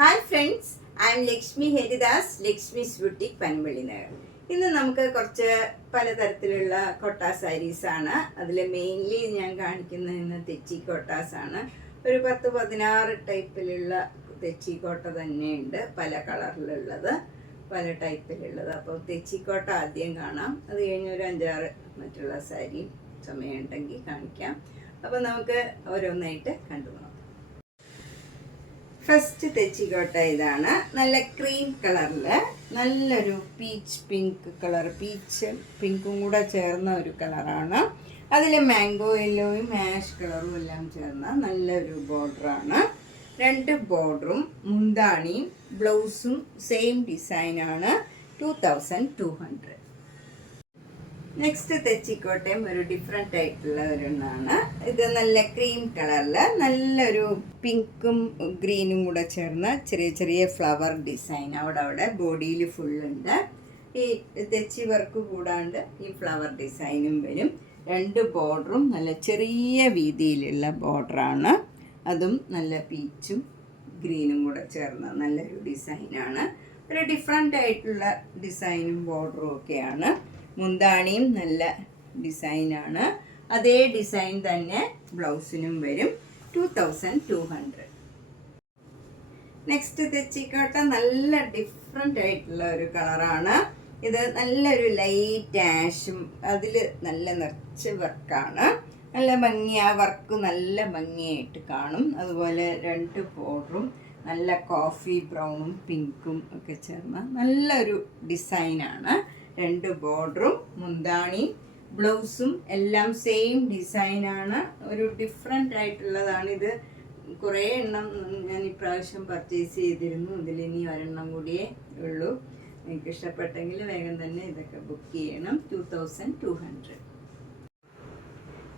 Hi friends, I M Lakshmi Haridas, Lakshmi's boutique Panampilly Nagar. ഇന്ന് നമുക്ക് കുറച്ച് പലതരത്തിലുള്ള കൊട്ട സാരീസാണ്. അതിൽ മെയിൻലി ഞാൻ കാണിക്കുന്നത് ഇന്ന് തെച്ചിക്കോട്ടാസാണ്. ഒരു 10-16 ടൈപ്പിലുള്ള തെച്ചിക്കോട്ട തന്നെയുണ്ട്, പല കളറിലുള്ളത്, പല ടൈപ്പിലുള്ളത്. അപ്പോൾ തെച്ചിക്കോട്ട ആദ്യം കാണാം, അത് കഴിഞ്ഞ് ഒരു 5-6 മറ്റുള്ള സാരി സമയമുണ്ടെങ്കിൽ കാണിക്കാം. അപ്പോൾ നമുക്ക് ഓരോന്നായിട്ട് കണ്ടുപോകാം. ഫസ്റ്റ് തെച്ചിക്കോട്ട ഇതാണ്. നല്ല ക്രീം കളറിൽ നല്ലൊരു പീച്ച് പിങ്ക് കളർ, പീച്ച് പിങ്കും കൂടെ ചേർന്ന ഒരു കളറാണ്. അതിൽ മാംഗോ യെല്ലോയും ആഷ് കളറും എല്ലാം ചേർന്ന നല്ലൊരു ബോർഡറാണ്. 2 ബോർഡറും മുന്താണിയും ബ്ലൗസും സെയിം ഡിസൈനാണ്. 2200. നെക്സ്റ്റ് തെച്ചിക്കോട്ടയും ഒരു ഡിഫറെൻ്റ് ആയിട്ടുള്ള ഒരെണ്ണമാണ്. ഇത് നല്ല ക്രീം കളറിൽ നല്ലൊരു പിങ്കും ഗ്രീനും കൂടെ ചേർന്ന് ചെറിയ ചെറിയ ഫ്ലവർ ഡിസൈൻ അവിടെ ബോഡിയിൽ ഫുള്ളുണ്ട്. ഈ തെച്ചി വർക്ക് കൂടാണ്ട് ഈ ഫ്ലവർ ഡിസൈനും വരും. 2 ബോർഡറും നല്ല ചെറിയ വീതിയിലുള്ള ബോർഡറാണ്. അതും നല്ല പീച്ചും ഗ്രീനും കൂടെ ചേർന്ന നല്ലൊരു ഡിസൈനാണ്. ഒരു ഡിഫറെൻ്റ് ആയിട്ടുള്ള ഡിസൈനും ബോർഡറും ഒക്കെയാണ്. മുന്താണിയും നല്ല ഡിസൈനാണ്. അതേ ഡിസൈൻ തന്നെ ബ്ലൗസിനും വരും. 2200. നെക്സ്റ്റ് തെച്ചിക്കോട്ട നല്ല ഡിഫറെൻ്റ് ആയിട്ടുള്ള ഒരു കളറാണ്. ഇത് നല്ലൊരു ലൈറ്റ് ആഷും അതിൽ നല്ല നിറച്ച് വർക്കാണ്. നല്ല ഭംഗി, ആ വർക്ക് നല്ല ഭംഗിയായിട്ട് കാണും. അതുപോലെ 2 ബോർഡറും നല്ല കോഫി ബ്രൗണും പിങ്കും ഒക്കെ ചേർന്ന നല്ലൊരു ഡിസൈനാണ്. 2 ബോർഡറും മുന്താണി ബ്ലൗസും എല്ലാം സെയിം ഡിസൈനാണ്. ഒരു ഡിഫറെൻ്റ് ആയിട്ടുള്ളതാണിത്. കുറേ എണ്ണം ഞാൻ ഇപ്രാവശ്യം പർച്ചേസ് ചെയ്തിരുന്നു. ഇതിലിനി ഒരെണ്ണം കൂടിയേ ഉള്ളൂ. എനിക്ക് ഇഷ്ടപ്പെട്ടെങ്കിൽ വേഗം തന്നെ ഇതൊക്കെ ബുക്ക് ചെയ്യണം. 2200.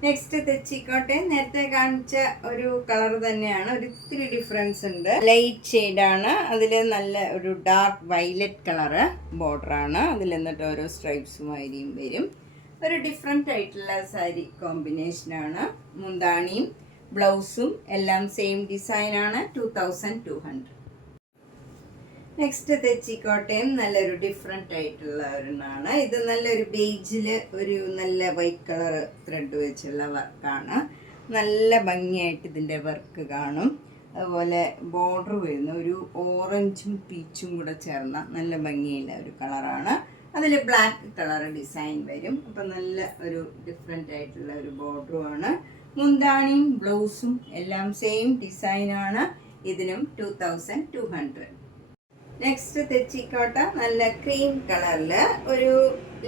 നെക്സ്റ്റ് തെച്ചിക്കോട്ടെ നേരത്തെ കാണിച്ച ഒരു കളർ തന്നെയാണ്. ഒരു ഇത്തിരി ഡിഫറൻസ് ഉണ്ട്. ലൈറ്റ് ഷെയ്ഡാണ്. അതിൽ നല്ല ഒരു ഡാർക്ക് വയലറ്റ് കളറ് ബോർഡറാണ്. അതിൽ എന്നിട്ട് ഓരോ സ്ട്രൈപ്സുമായിരിക്കും വരും. ഒരു ഡിഫറെൻ്റ് ആയിട്ടുള്ള സാരി കോമ്പിനേഷനാണ്. മുന്താണിയും ബ്ലൗസും എല്ലാം സെയിം ഡിസൈനാണ്. 2200. നെക്സ്റ്റ് തെച്ചിക്കോട്ടയും നല്ലൊരു ഡിഫറെൻ്റ് ആയിട്ടുള്ള ഒരെണ്ണമാണ്. ഇത് നല്ലൊരു ബേജിൽ ഒരു നല്ല വൈറ്റ് കളർ ത്രെഡ് വെച്ചുള്ള വർക്കാണ്. നല്ല ഭംഗിയായിട്ട് ഇതിൻ്റെ വർക്ക് കാണും. അതുപോലെ ബോർഡർ വരുന്ന ഒരു ഓറഞ്ചും പീച്ചും കൂടെ ചേർന്ന നല്ല ഭംഗിയുള്ള ഒരു കളറാണ്. അതിൽ ബ്ലാക്ക് കളർ ഡിസൈൻ വരും. അപ്പം നല്ല ഒരു ഡിഫറെൻ്റ് ആയിട്ടുള്ള ഒരു ബോർഡറുമാണ്. മുന്താണിയും ബ്ലൗസും എല്ലാം സെയിം ഡിസൈനാണ്. ഇതിനും 2200. നെക്സ്റ്റ് തെച്ചിക്കോട്ട നല്ല ക്രീം കളറിൽ ഒരു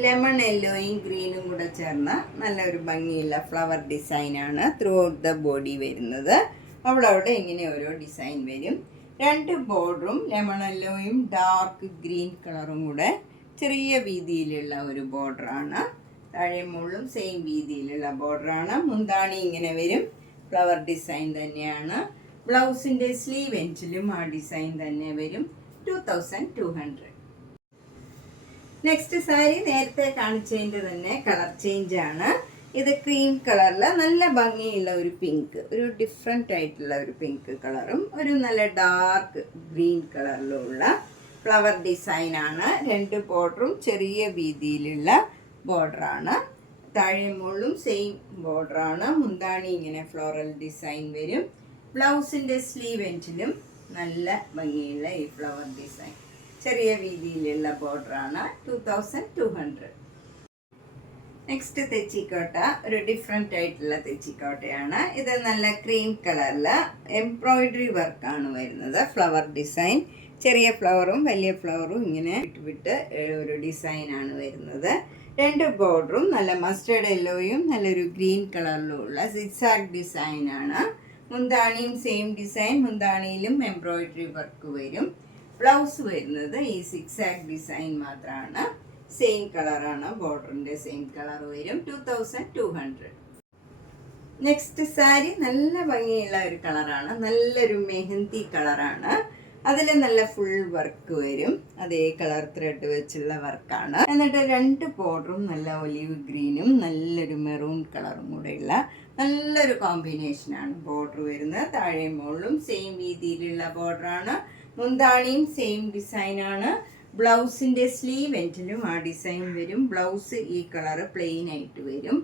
ലെമൺ യെല്ലോയും ഗ്രീനും കൂടെ ചേർന്ന നല്ലൊരു ഭംഗിയുള്ള ഫ്ലവർ ഡിസൈനാണ് ത്രൂ ഔട്ട് ദ ബോഡി വരുന്നത്. അവിടെ ഇങ്ങനെ ഓരോ ഡിസൈൻ വരും. 2 ബോർഡറും ലെമൺ യെല്ലോയും ഡാർക്ക് ഗ്രീൻ കളറും കൂടെ ചെറിയ വീതിയിലുള്ള ഒരു ബോർഡറാണ്. താഴെ മുകളിലും സെയിം വീതിയിലുള്ള ബോർഡറാണ്. മുന്താണി ഇങ്ങനെ വരും. ഫ്ലവർ ഡിസൈൻ തന്നെയാണ്. ബ്ലൗസിൻ്റെ സ്ലീവ് എൻഡിലും ആ ഡിസൈൻ തന്നെ വരും. 2200. നെക്സ്റ്റ് സാരി നേരത്തെ കാണിച്ചതിൻ്റെ തന്നെ കളർ ചേഞ്ച് ആണ്. ഇത് ക്രീം കളറിൽ നല്ല ഭംഗിയുള്ള ഒരു പിങ്ക്, ഒരു ഡിഫറെൻ്റ് ആയിട്ടുള്ള ഒരു പിങ്ക് കളറും ഒരു നല്ല ഡാർക്ക് ഗ്രീൻ കളറിലുള്ള ഫ്ലവർ ഡിസൈനാണ്. 2 ബോർഡറും ചെറിയ വീതിയിലുള്ള ബോർഡറാണ്. താഴെ മുകളിലും സെയിം ബോർഡറാണ്. മുന്താണി ഇങ്ങനെ ഫ്ലോറൽ ഡിസൈൻ വരും. ബ്ലൗസിൻ്റെ സ്ലീവ് എൻഡിലും നല്ല ഭംഗിയുള്ള ഈ ഫ്ലവർ ഡിസൈൻ ചെറിയ വീതിയിലുള്ള ബോർഡറാണ്. 2200. നെക്സ്റ്റ് തെച്ചിക്കോട്ട ഒരു ഡിഫറെൻ്റ് ആയിട്ടുള്ള തെച്ചിക്കോട്ടയാണ്. ഇത് നല്ല ക്രീം കളറിൽ എംബ്രോയിഡറി വർക്കാണ് വരുന്നത്. ഫ്ലവർ ഡിസൈൻ ചെറിയ ഫ്ലവറും വലിയ ഫ്ലവറും ഇങ്ങനെ വിട്ട് ഒരു ഡിസൈനാണ് വരുന്നത്. 2 ബോർഡറും നല്ല മസ്റ്റേർഡ് യെല്ലോയും നല്ലൊരു ഗ്രീൻ കളറിലും ഉള്ള സിക്സാഗ് ഡിസൈനാണ്. മുന്താണിയും സെയിം ഡിസൈൻ. മുന്താണിയിലും എംബ്രോയിഡറി വർക്ക് വരും. ബ്ലൗസ് വരുന്നത് ഈ സിക്സാഗ് ഡിസൈൻ മാത്രമാണ്. സെയിം കളറാണ്. ബോർഡറിൻ്റെ സെയിം കളർ വരും. 2200. നെക്സ്റ്റ് സാരി നല്ല ഭംഗിയുള്ള ഒരു കളറാണ്. നല്ലൊരു മെഹന്തി കളറാണ്. അതിൽ നല്ല ഫുൾ വർക്ക് വരും. അതേ കളർ ത്രെഡ് വെച്ചുള്ള വർക്കാണ്. എന്നിട്ട് 2 ബോർഡറും നല്ല ഒലിവ് ഗ്രീനും നല്ലൊരു മെറൂൺ കളറും കൂടെയുള്ള നല്ലൊരു കോമ്പിനേഷനാണ് ബോർഡർ വരുന്നത്. താഴെ മുകളിലും സെയിം രീതിയിലുള്ള ബോർഡറാണ്. മുന്താണിയും സെയിം ഡിസൈനാണ്. ബ്ലൗസിൻ്റെ സ്ലീവ് എൻഡിലും ആ ഡിസൈൻ വരും. ബ്ലൗസ് ഈ കളറ് പ്ലെയിൻ ആയിട്ട് വരും,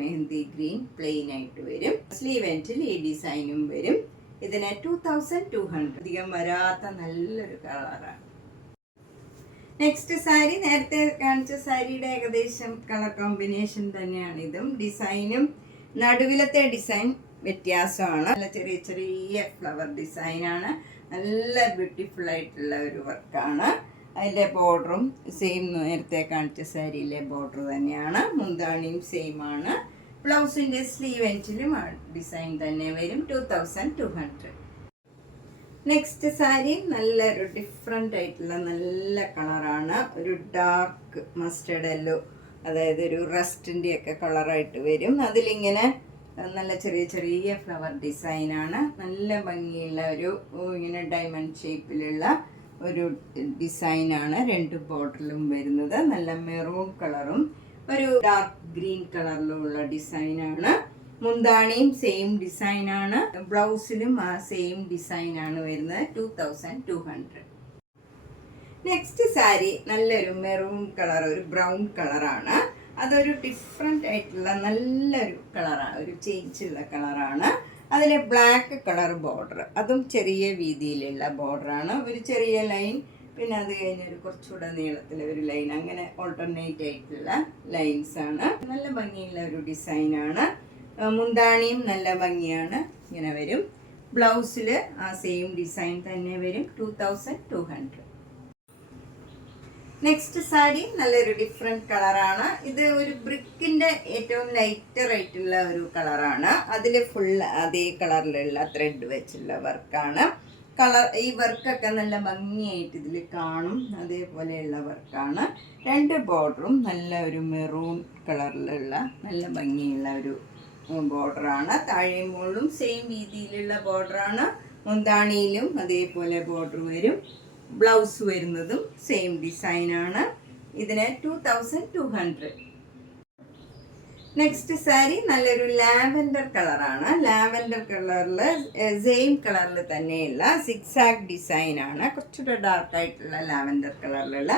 മെഹന്തി ഗ്രീൻ പ്ലെയിൻ ആയിട്ട് വരും. സ്ലീവ് എൻഡിൽ ഈ ഡിസൈനും വരും. ഇതിന് 2200, അധികം വരാത്ത നല്ലൊരു കളറാണ്. നെക്സ്റ്റ് സാരി നേരത്തെ കാണിച്ച സാരിയുടെ ഏകദേശം കളർ കോമ്പിനേഷൻ തന്നെയാണ് ഇതും. ഡിസൈനും നടുവിലത്തെ ഡിസൈൻ വ്യത്യാസമാണ്. നല്ല ചെറിയ ചെറിയ ഫ്ലവർ ഡിസൈനാണ്. നല്ല ബ്യൂട്ടിഫുൾ ആയിട്ടുള്ള ഒരു വർക്കാണ്. അതിൻ്റെ ബോർഡറും സെയിം നേരത്തെ കാണിച്ച സാരിയിലെ ബോർഡർ തന്നെയാണ്. മുന്താണിയും സെയിം ആണ്. ബ്ലൗസിൻ്റെ സ്ലീവ് എൻഡിലും ഡിസൈൻ തന്നെ വരും. 2200. നെക്സ്റ്റ് സാരി നല്ലൊരു ഡിഫറെൻ്റ് ആയിട്ടുള്ള നല്ല കളറാണ്. ഒരു ഡാർക്ക് മസ്റ്റേർഡ് യെല്ലോ, അതായത് ഒരു റസ്റ്റിൻ്റെ ഒക്കെ കളറായിട്ട് വരും. അതിലിങ്ങനെ നല്ല ചെറിയ ചെറിയ ഫ്ലവർ ഡിസൈനാണ്. നല്ല ഭംഗിയുള്ള ഒരു ഇങ്ങനെ ഡയമണ്ട് ഷേപ്പിലുള്ള ഒരു ഡിസൈനാണ്. 2 ബോർഡറിലും വരുന്നത്. നല്ല മെറൂൺ കളറും ഒരു ഡാർക്ക് ഗ്രീൻ കളറിലുള്ള ഡിസൈനാണ്. മുന്താണിയും സെയിം ഡിസൈനാണ്. ബ്ലൗസിലും ആ സെയിം ഡിസൈനാണ് വരുന്നത്. 2200. നെക്സ്റ്റ് സാരി നല്ലൊരു മെറൂൺ കളർ, ഒരു ബ്രൗൺ കളറാണ്. അതൊരു ഡിഫറെൻ്റ് ആയിട്ടുള്ള നല്ലൊരു കളറാണ്, ഒരു ചേഞ്ചുള്ള കളറാണ്. അതിൽ ബ്ലാക്ക് കളർ ബോർഡർ, അതും ചെറിയ വീതിയിലുള്ള ബോർഡറാണ്. ഒരു ചെറിയ ലൈൻ, പിന്നെ അത് കഴിഞ്ഞൊരു കുറച്ചുകൂടെ നീളത്തിലെ ഒരു ലൈൻ, അങ്ങനെ ഓൾട്ടർനേറ്റ് ആയിട്ടുള്ള ലൈൻസാണ്. നല്ല ഭംഗിയുള്ള ഒരു ഡിസൈനാണ്. മുന്താണിയും നല്ല ഭംഗിയാണ്, ഇങ്ങനെ വരും. ബ്ലൗസിൽ ആ സെയിം ഡിസൈൻ തന്നെ വരും. 2200. നെക്സ്റ്റ് സാരി നല്ലൊരു ഡിഫറെൻറ്റ് കളറാണ്. ഇത് ഒരു ബ്രിക്കിൻ്റെ ഏറ്റവും ലൈറ്റർ ആയിട്ടുള്ള ഒരു കളറാണ്. അതിൽ ഫുൾ അതേ കളറിലുള്ള ത്രെഡ് വെച്ചുള്ള വർക്കാണ്. ഈ വർക്കൊക്കെ നല്ല ഭംഗിയായിട്ട് ഇതിൽ കാണും. അതേപോലെയുള്ള വർക്കാണ്. 2 ബോർഡറും നല്ല ഒരു മെറൂൺ കളറിലുള്ള നല്ല ഭംഗിയുള്ള ഒരു ബോർഡറാണ്. താഴെയും മുകളിലും സെയിം രീതിയിലുള്ള ബോർഡറാണ്. മുന്താണിയിലും അതേപോലെ ബോർഡർ വരും. ബ്ലൗസ് വരുന്നതും സെയിം ഡിസൈനാണ്. ഇതിന് 2200. നെക്സ്റ്റ് സാരി നല്ലൊരു ലാവൻഡർ കളറാണ്. ലാവൻഡർ കളറിൽ സെയിം കളറിൽ തന്നെയുള്ള സിക്സാക് ഡിസൈനാണ്. കുറച്ചുകൂടെ ഡാർക്കായിട്ടുള്ള ലാവൻഡർ കളറിലുള്ള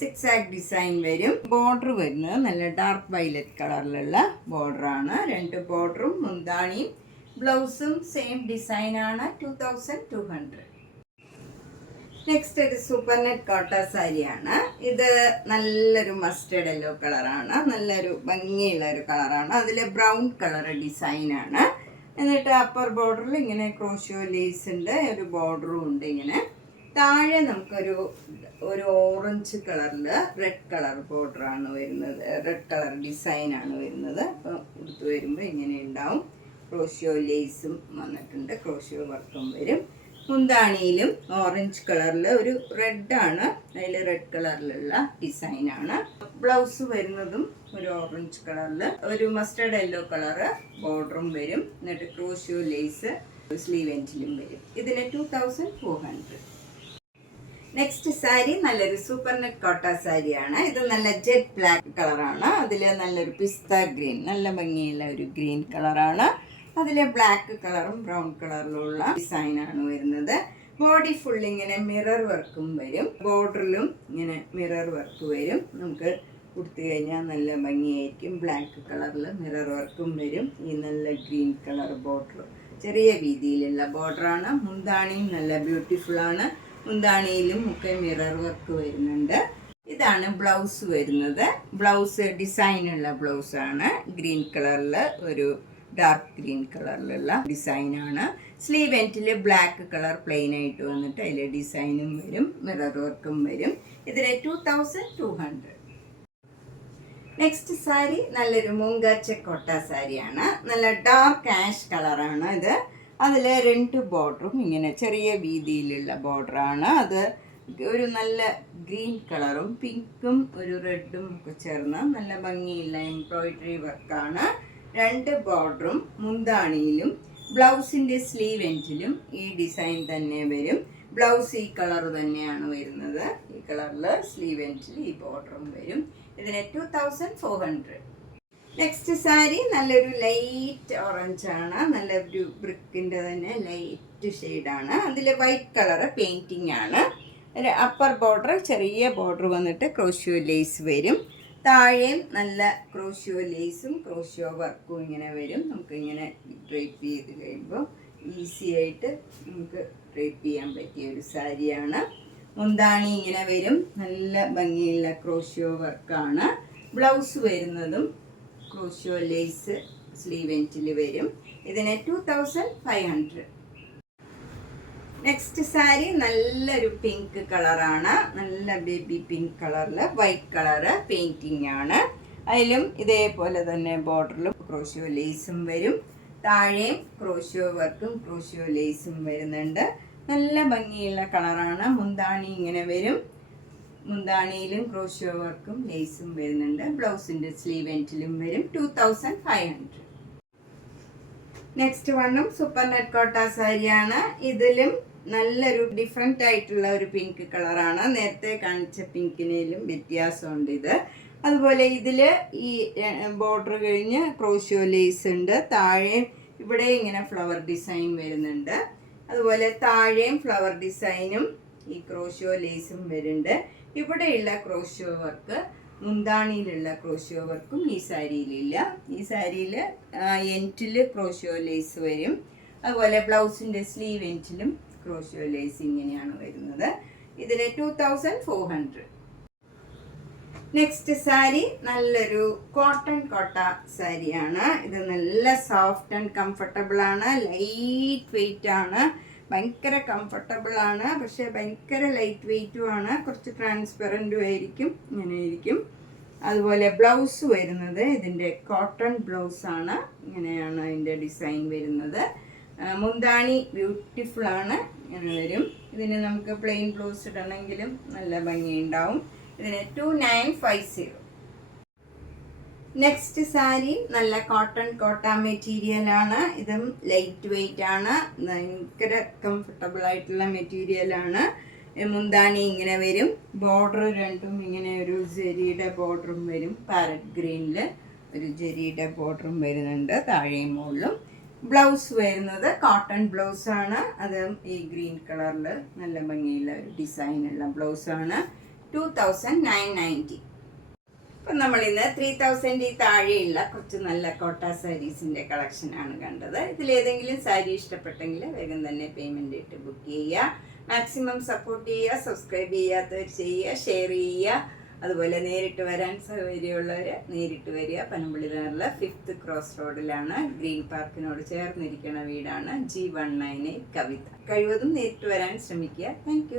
സിക്സാക് ഡിസൈൻ വരും. ബോർഡർ വരുന്നത് നല്ല ഡാർക്ക് വയലറ്റ് കളറിലുള്ള ബോർഡറാണ്. 2 ബോർഡറും മുന്താണിയും ബ്ലൗസും സെയിം ഡിസൈനാണ്. 2200. നെക്സ്റ്റ് ഒരു സൂപ്പർ നെറ്റ് കോട്ട സാരിയാണ്. ഇത് നല്ലൊരു മസ്റ്റേർഡ് യെല്ലോ കളറാണ്. നല്ലൊരു ഭംഗിയുള്ള ഒരു കളറാണ്. അതിൽ ബ്രൗൺ കളർ ഡിസൈനാണ്. എന്നിട്ട് അപ്പർ ബോർഡറിൽ ഇങ്ങനെ ക്രോഷ്യോ ലേസ് ഉണ്ട്, ഒരു ബോർഡറും ഉണ്ട്. ഇങ്ങനെ താഴെ നമുക്കൊരു ഓറഞ്ച് കളറിൽ റെഡ് കളർ ബോർഡറാണ് വരുന്നത്, റെഡ് കളർ ഡിസൈനാണ് വരുന്നത്. അപ്പം എടുത്ത് വരുമ്പോൾ ഇങ്ങനെ ഉണ്ടാവും. ക്രോഷ്യോ ലേസും വന്നിട്ടുണ്ട്, ക്രോഷ്യോ വർക്കും വരും. മുന്താണിയിലും ഓറഞ്ച് കളറിൽ ഒരു റെഡാണ്, അതിൽ റെഡ് കളറിലുള്ള ഡിസൈനാണ്. ബ്ലൗസ് വരുന്നതും ഒരു ഓറഞ്ച് കളറിൽ ഒരു മസ്റ്റേർഡ് യെല്ലോ കളറ് ബോർഡറും വരും. എന്നിട്ട് ക്രോഷ്യോ ലേസ് സ്ലീവ് എൻഡിലും വരും. ഇതിന് 2400. നെക്സ്റ്റ് സാരി നല്ലൊരു സൂപ്പർ നെറ്റ് കോട്ട സാരിയാണ്. ഇത് നല്ല ജെറ്റ് ബ്ലാക്ക് കളറാണ്. അതിൽ നല്ലൊരു പിസ്ത ഗ്രീൻ, നല്ല ഭംഗിയുള്ള ഒരു ഗ്രീൻ കളറാണ്. അതിൽ ബ്ലാക്ക് കളറും ബ്രൗൺ കളറിലുള്ള ഡിസൈനാണ് വരുന്നത്. ബോഡി ഫുൾ ഇങ്ങനെ മിറർ വർക്കും വരും. ബോർഡറിലും ഇങ്ങനെ മിറർ വർക്ക് വരും. നമുക്ക് കൊടുത്തു കഴിഞ്ഞാൽ നല്ല ഭംഗിയായിരിക്കും. ബ്ലാക്ക് കളറിൽ മിറർ വർക്കും വരും. ഈ നല്ല ഗ്രീൻ കളർ ബോർഡർ, ചെറിയ വീതിയിലുള്ള ബോർഡറാണ്. മുന്താണിയും നല്ല ബ്യൂട്ടിഫുള്ളാണ്. മുന്താണിയിലും ഒക്കെ മിറർ വർക്ക് വരുന്നുണ്ട്. ഇതാണ് ബ്ലൗസ് വരുന്നത്. ബ്ലൗസ് ഡിസൈനുള്ള ബ്ലൗസാണ്. ഗ്രീൻ കളറിൽ ഒരു ഡാർക്ക് ഗ്രീൻ കളറിലുള്ള ഡിസൈനാണ്. സ്ലീവ് എൻഡിൽ ബ്ലാക്ക് കളർ പ്ലെയിൻ ആയിട്ട് വന്നിട്ട് അതിൽ ഡിസൈനും വരും, മിറർ വർക്കും വരും. ഇതിന് 2200. നെക്സ്റ്റ് സാരി നല്ലൊരു മൂങ്കാച്ച കോട്ട സാരിയാണ്. നല്ല ഡാർക്ക് ആഷ് കളറാണ് ഇത്. അതിൽ 2 ബോർഡറും ഇങ്ങനെ ചെറിയ വീതിയിലുള്ള ബോർഡറാണ്. അത് ഒരു നല്ല ഗ്രീൻ കളറും പിങ്കും ഒരു റെഡും ഒക്കെ ചേർന്ന നല്ല ഭംഗിയുള്ള എംബ്രോയിഡറി വർക്കാണ്. 2 ബോർഡറും മുന്താണിയിലും ബ്ലൗസിൻ്റെ സ്ലീവ് എൻഡിലും ഈ ഡിസൈൻ തന്നെ വരും. ബ്ലൗസ് ഈ കളർ തന്നെയാണ് വരുന്നത്. ഈ കളറിൽ സ്ലീവ് എൻഡിൽ ഈ ബോർഡറും വരും. ഇതിന് 2400. നെക്സ്റ്റ് സാരി നല്ലൊരു ലൈറ്റ് ഓറഞ്ച് ആണ്. നല്ല ബ്രിക്കിൻ്റെ തന്നെ ലൈറ്റ് ലൈറ്റ് ഷെയ്ഡാണ്. അതിൽ വൈറ്റ് കളറ് പെയിൻറ്റിങ് ആണ്. ഒരു അപ്പർ ബോർഡർ ചെറിയ ബോർഡർ വന്നിട്ട് ക്രോഷ്യോ ലേസ് വരും. താഴെയും നല്ല ക്രോഷ്യോ ലേസും ക്രോഷ്യോ വർക്കും ഇങ്ങനെ വരും. നമുക്കിങ്ങനെ ഡ്രേപ്പ് ചെയ്ത് കഴിയുമ്പോൾ ഈസി ആയിട്ട് നമുക്ക് ഡ്രേപ്പ് ചെയ്യാൻ പറ്റിയ ഒരു സാരിയാണ്. മുന്താണി ഇങ്ങനെ വരും. നല്ല ഭംഗിയുള്ള ക്രോഷ്യോ വർക്കാണ്. ബ്ലൗസ് വരുന്നതും ക്രോഷ്യോ ലേസ് സ്ലീവ് എൻഡിൽ വരും. ഇതിന് 2500. നെക്സ്റ്റ് സാരി നല്ലൊരു പിങ്ക് കളറാണ്. നല്ല ബേബി പിങ്ക് കളറിൽ വൈറ്റ് കളറ് പെയിൻറ്റിങ് ആണ്. അതിലും ഇതേപോലെ തന്നെ ബോർഡറിലും ക്രോഷ്യോ ലേസും വരും. താഴെയും ക്രോഷ്യോ വർക്കും ക്രോഷ്യോ ലേസും വരുന്നുണ്ട്. നല്ല ഭംഗിയുള്ള കളറാണ്. മുന്താണി ഇങ്ങനെ വരും. മുന്താണിയിലും ക്രോഷ്യോ വർക്കും ലേസും വരുന്നുണ്ട്. ബ്ലൗസിൻ്റെ സ്ലീവ് എൻഡിലും വരും. 2500. നെക്സ്റ്റ് വണ്ണും സൂപ്പർ നെറ്റ് കോട്ട സാരിയാണ്. ഇതിലും നല്ലൊരു ഡിഫറെൻ്റ് ആയിട്ടുള്ള ഒരു പിങ്ക് കളറാണ്. നേരത്തെ കാണിച്ച പിങ്കിനേലും വ്യത്യാസമുണ്ട് ഇത്. അതുപോലെ ഇതിൽ ഈ ബോർഡർ കഴിഞ്ഞ് ക്രോഷ്യോ ലേസ് ഉണ്ട്. താഴെ ഇവിടെ ഇങ്ങനെ ഫ്ലവർ ഡിസൈൻ വരുന്നുണ്ട്. അതുപോലെ താഴെയും ഫ്ലവർ ഡിസൈനും ഈ ക്രോഷ്യോ ലേസും വരുന്നുണ്ട്. ഇവിടെയുള്ള ക്രോഷ്യോ വർക്ക് മുന്താണിയിലുള്ള ക്രോഷ്യോ വർക്കും ഈ സാരിയിലില്ല. ഈ സാരിയിൽ എൻഡിൽ ക്രോഷ്യോ ലേസ് വരും. അതുപോലെ ബ്ലൗസിൻ്റെ സ്ലീവ് എൻഡിലും ക്രോഷ്യോ ലേസ് ഇങ്ങനെയാണ് വരുന്നത്. ഇതിന് 2400. നെക്സ്റ്റ് സാരി നല്ലൊരു കോട്ടൺ കോട്ട സാരിയാണ്. ഇത് നല്ല സോഫ്റ്റ് ആൻഡ് കംഫർട്ടബിൾ ആണ്. ലൈറ്റ് വെയിറ്റ് ആണ്. ഭയങ്കര കംഫർട്ടബിൾ ആണ്. പക്ഷേ ഭയങ്കര ലൈറ്റ് വെയിറ്റും ആണ്. കുറച്ച് ട്രാൻസ്പെറൻറ്റും ആയിരിക്കും. ഇങ്ങനെ ആയിരിക്കും. അതുപോലെ ബ്ലൗസ് വരുന്നത് ഇതിൻ്റെ കോട്ടൺ ബ്ലൗസാണ്. ഇങ്ങനെയാണ് അതിൻ്റെ ഡിസൈൻ വരുന്നത്. മുന്താണി ബ്യൂട്ടിഫുൾ ആണ്. ഇങ്ങനെ വരും. ഇതിന് നമുക്ക് പ്ലെയിൻ ബ്ലൗസ് ഇടണമെങ്കിലും നല്ല ഭംഗിയുണ്ടാവും. ഇതിന് 2950. നെക്സ്റ്റ് സാരി നല്ല കോട്ടൺ കോട്ട മെറ്റീരിയലാണ്. ഇതും ലൈറ്റ് വെയിറ്റ് ആണ്. ഭയങ്കര കംഫർട്ടബിൾ ആയിട്ടുള്ള മെറ്റീരിയലാണ്. മുന്താണി ഇങ്ങനെ വരും. ബോർഡർ രണ്ടും ഇങ്ങനെ ഒരു ജെരിയുടെ ബോർഡറും വരും. പാരറ്റ് ഗ്രീനിൽ ഒരു ജെരിയുടെ ബോർഡറും വരുന്നുണ്ട് താഴെയും മുകളിലും. ബ്ലൗസ് വരുന്നത് കോട്ടൺ ബ്ലൗസാണ്. അത് ഈ ഗ്രീൻ കളറിൽ നല്ല ഭംഗിയുള്ള ഒരു ഡിസൈനുള്ള ബ്ലൗസാണ്. 2990. അപ്പം നമ്മളിന്ന് 3000 താഴെയുള്ള കുറച്ച് നല്ല കോട്ട സാരീസിൻ്റെ കളക്ഷനാണ് കണ്ടത്. ഇതിലേതെങ്കിലും സാരി ഇഷ്ടപ്പെട്ടെങ്കിൽ വേഗം തന്നെ പേയ്മെൻ്റ് ഇട്ട് ബുക്ക് ചെയ്യുക. മാക്സിമം സപ്പോർട്ട് ചെയ്യുക. സബ്സ്ക്രൈബ് ചെയ്യാത്തവർ ചെയ്യുക. ഷെയർ ചെയ്യുക. അതുപോലെ നേരിട്ട് വരാൻ സൗകര്യമുള്ളവർ നേരിട്ട് വരിക. പനമ്പള്ളി നഗറിലെ 5th ക്രോസ് റോഡിലാണ്. ഗ്രീൻ പാർക്കിനോട് ചേർന്നിരിക്കുന്ന വീടാണ്. G198 കവിത. കഴിവതും നേരിട്ട് വരാൻ ശ്രമിക്കുക. താങ്ക്